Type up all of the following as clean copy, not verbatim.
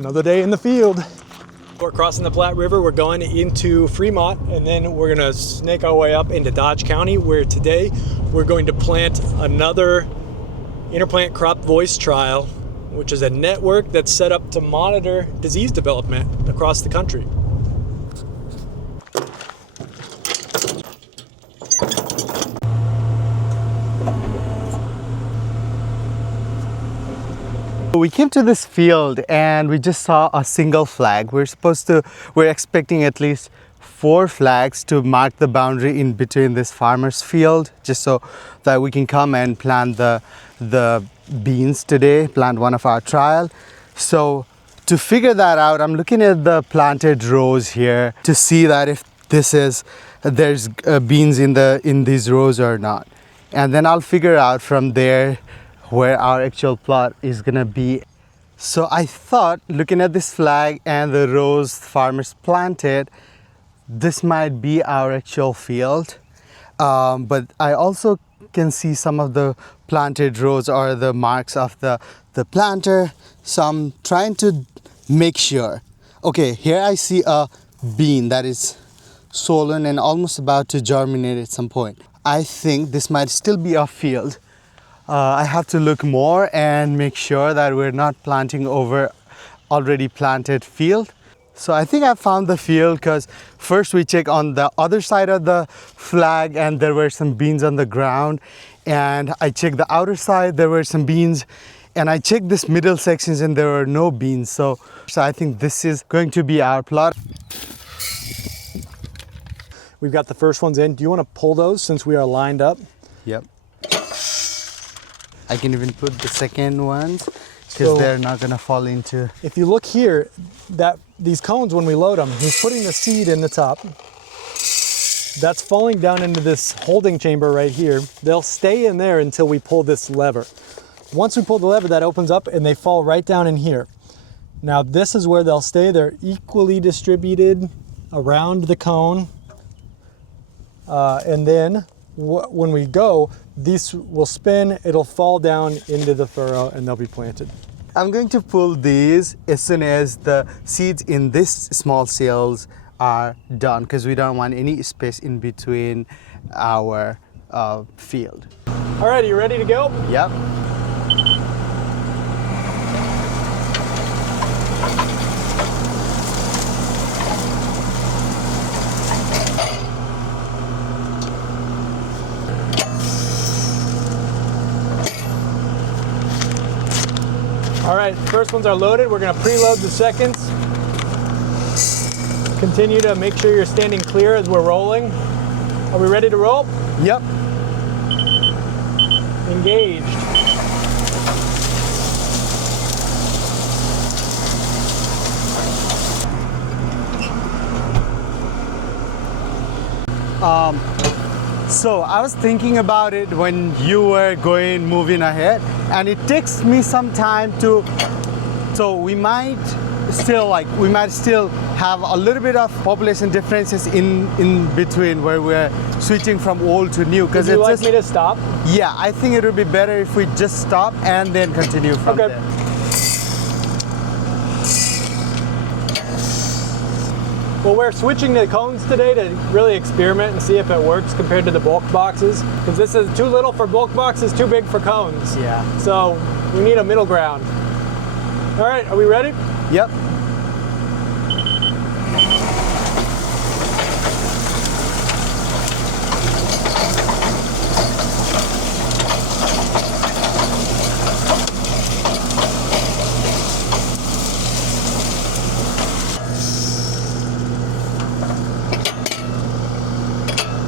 Another day in the field. We're crossing the Platte River. We're going into Fremont, and then we're gonna snake our way up into Dodge County, where today we're going to plant another interplant crop voice trial, which is a network that's set up to monitor disease development across the country. We came to this field and we just saw a single flag. We're expecting at least 4 flags to mark the boundary in between this farmer's field, just so that we can come and plant the beans today, plant one of our trial. So to figure that out, I'm looking at the planted rows here to see that if there's beans in these rows or not. And then I'll figure out from there where our actual plot is gonna be. So I thought, looking at this flag and the rows farmers planted, this might be our actual field. But I also can see some of the planted rows or the marks of the planter. So I'm trying to make sure. Okay, here I see a bean that is swollen and almost about to germinate at some point. I think this might still be our field. I have to look more and make sure that we're not planting over already planted field. So I think I found the field, because first we checked on the other side of the flag and there were some beans on the ground, and I checked the outer side, there were some beans, and I checked this middle sections and there were no beans. So I think this is going to be our plot. We've got the first ones in. Do you want to pull those since we are lined up? Yep. I can even put the second ones because they're not gonna fall into. If you look here, these cones, when we load them, he's putting the seed in the top. That's falling down into this holding chamber right here. They'll stay in there until we pull this lever. Once we pull the lever, that opens up and they fall right down in here. Now this is where they'll stay. They're equally distributed around the cone. And then when we go, these will spin, it'll fall down into the furrow, and they'll be planted. I'm going to pull these as soon as the seeds in this small cells are done, because we don't want any space in between our field. All right, are you ready to go? Yep. All right, first ones are loaded. We're gonna preload the seconds. Continue to make sure you're standing clear as we're rolling. Are we ready to roll? Yep. Engaged. So I was thinking about it when you were moving ahead, and it takes me some time so we might still have a little bit of population differences in between where we're switching from old to new. Would you like me to stop? Yeah, I think it would be better if we just stop and then continue from there. Well, we're switching to cones today to really experiment and see if it works compared to the bulk boxes, because this is too little for bulk boxes, too big for cones. Yeah. So we need a middle ground. All right, are we ready? Yep.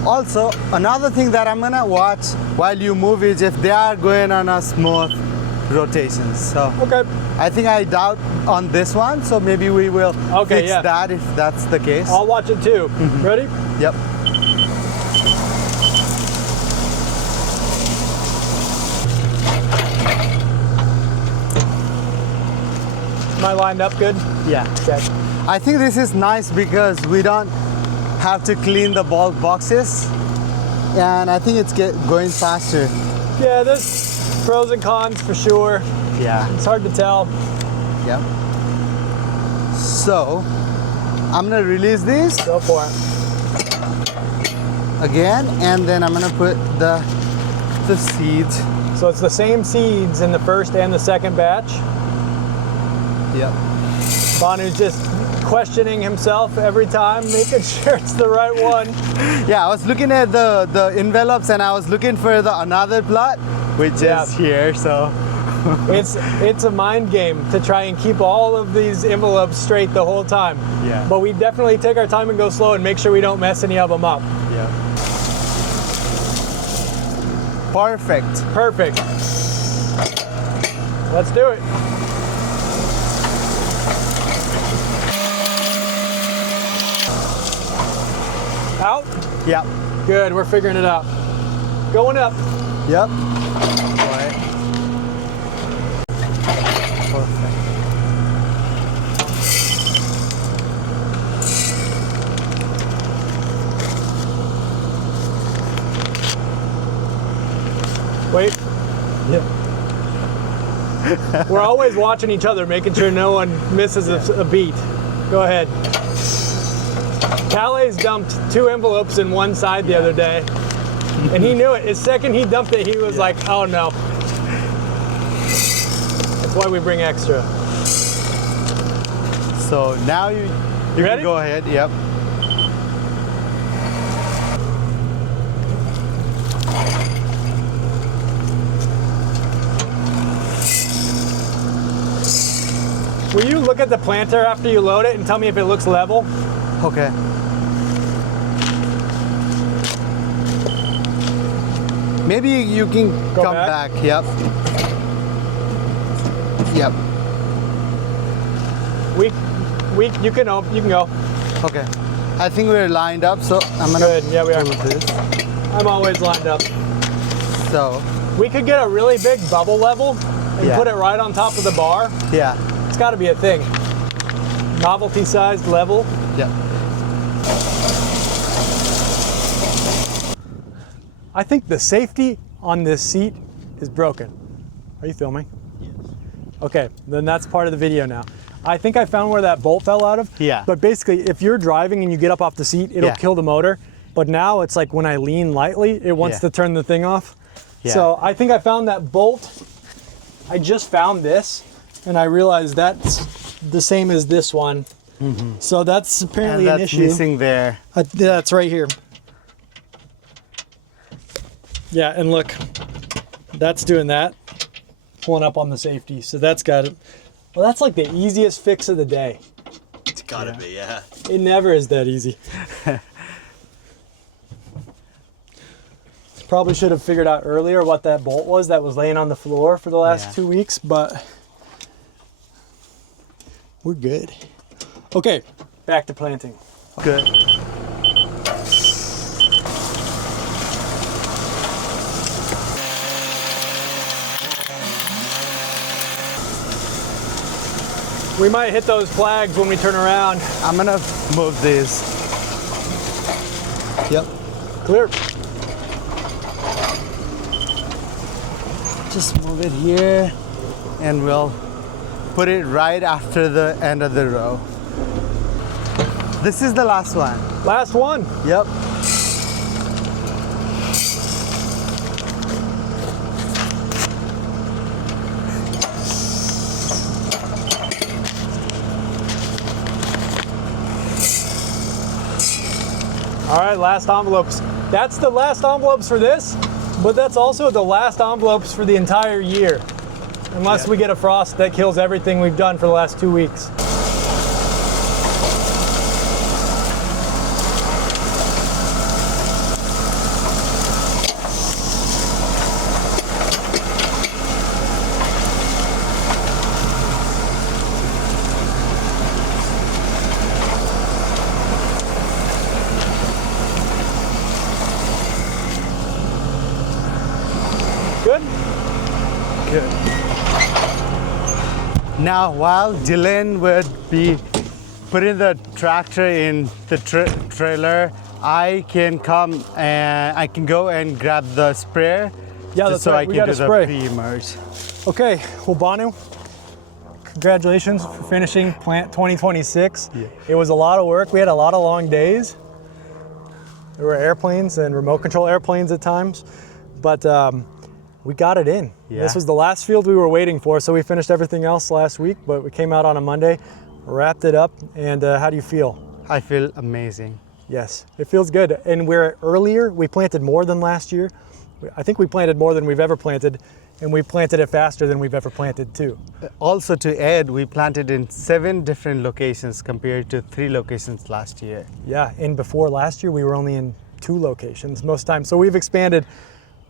Also, another thing that I'm gonna watch while you move is if they are going on a smooth rotation. So okay. I think I doubt on this one, so maybe we will fix that if that's the case. I'll watch it too. Mm-hmm. Ready? Yep. Am I lined up good? Yeah. Okay. I think this is nice because we don't have to clean the bulk boxes, and I think it's going faster. Yeah, there's pros and cons for sure. Yeah. It's hard to tell. Yeah. So I'm gonna release these Go for it. again, and then I'm gonna put the seeds. So it's the same seeds in the first and the second batch. Yep. Banu's just questioning himself every time, making sure it's the right one. Yeah, I was looking at the envelopes and I was looking for another plot, which Yeah. is here. So It's a mind game to try and keep all of these envelopes straight the whole time. Yeah. But we definitely take our time and go slow and make sure we don't mess any of them up. yeah. Perfect. Perfect. Let's do it. Out? Yep. Good, we're figuring it out. Going up. Yep. Right. Perfect. Wait. Yeah. We're always watching each other, making sure no one misses a beat. Go ahead. Calais dumped 2 envelopes in one side the other day, and he knew it. The second he dumped it, he was like, oh no. That's why we bring extra. So now you ready? can go ahead. Yep. Will you look at the planter after you load it and tell me if it looks level? Okay. Maybe you can Go come back? back. Yep. Yep. You can go. Okay. I think we're lined up, so I'm gonna Good, yeah we are. do this. I'm always lined up. So We could get a really big bubble level and Yeah. put it right on top of the bar. yeah. It's gotta be a thing. Novelty sized level. Yep. I think the safety on this seat is broken. Are you filming? Yes. Okay, then that's part of the video now. I think I found where that bolt fell out of. Yeah. But basically, if you're driving and you get up off the seat, it'll Yeah. kill the motor. But now it's like when I lean lightly, it wants Yeah. to turn the thing off. Yeah. So I think I found that bolt. I just found this, and I realized that's the same as this one. So that's apparently And an that's issue. missing there. That's right here. Yeah, and look, that's doing that, pulling up on the safety. So that's got it. Well, that's like the easiest fix of the day. It's gotta be, yeah. It never is that easy. Probably should have figured out earlier what that bolt was that was laying on the floor for the last Yeah. 2 weeks, but we're good. Okay, back to planting. Good. We might hit those flags when we turn around. I'm gonna move these. Yep. Clear. Just move it here, and we'll put it right after the end of the row. This is the last one. Last one. Yep. All right, last envelopes. That's the last envelopes for this, but that's also the last envelopes for the entire year. Unless we get a frost that kills everything we've done for the last 2 weeks. Good? Good. Now, while Dylan would be putting the tractor in the trailer, I can come and I can go and grab the sprayer. Yeah, just that's so right. I We can got do a spray. the pre-emerge. Okay, well, Banu, congratulations for finishing plant 2026. Yeah. It was a lot of work. We had a lot of long days. There were airplanes and remote control airplanes at times, but we got it in. Yeah. This was the last field we were waiting for, so we finished everything else last week, but we came out on a Monday, wrapped it up, and how do you feel? I feel amazing. Yes, it feels good. And where earlier we planted more than last year, I think we planted more than we've ever planted, and we planted it faster than we've ever planted too. Also to add, we planted in 7 different locations compared to 3 locations last year. Yeah, and before last year we were only in 2 locations most times. So we've expanded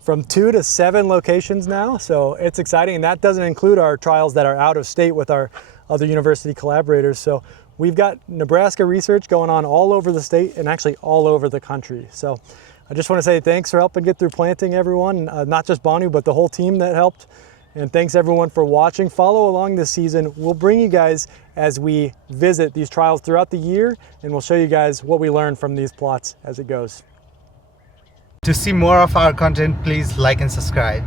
from 2 to 7 locations now, so it's exciting. And that doesn't include our trials that are out of state with our other university collaborators. So we've got Nebraska research going on all over the state and actually all over the country. So I just want to say thanks for helping get through planting, everyone, not just Banu, but the whole team that helped. And thanks everyone for watching. Follow along this season. We'll bring you guys as we visit these trials throughout the year, and we'll show you guys what we learn from these plots as it goes. To see more of our content, please like and subscribe.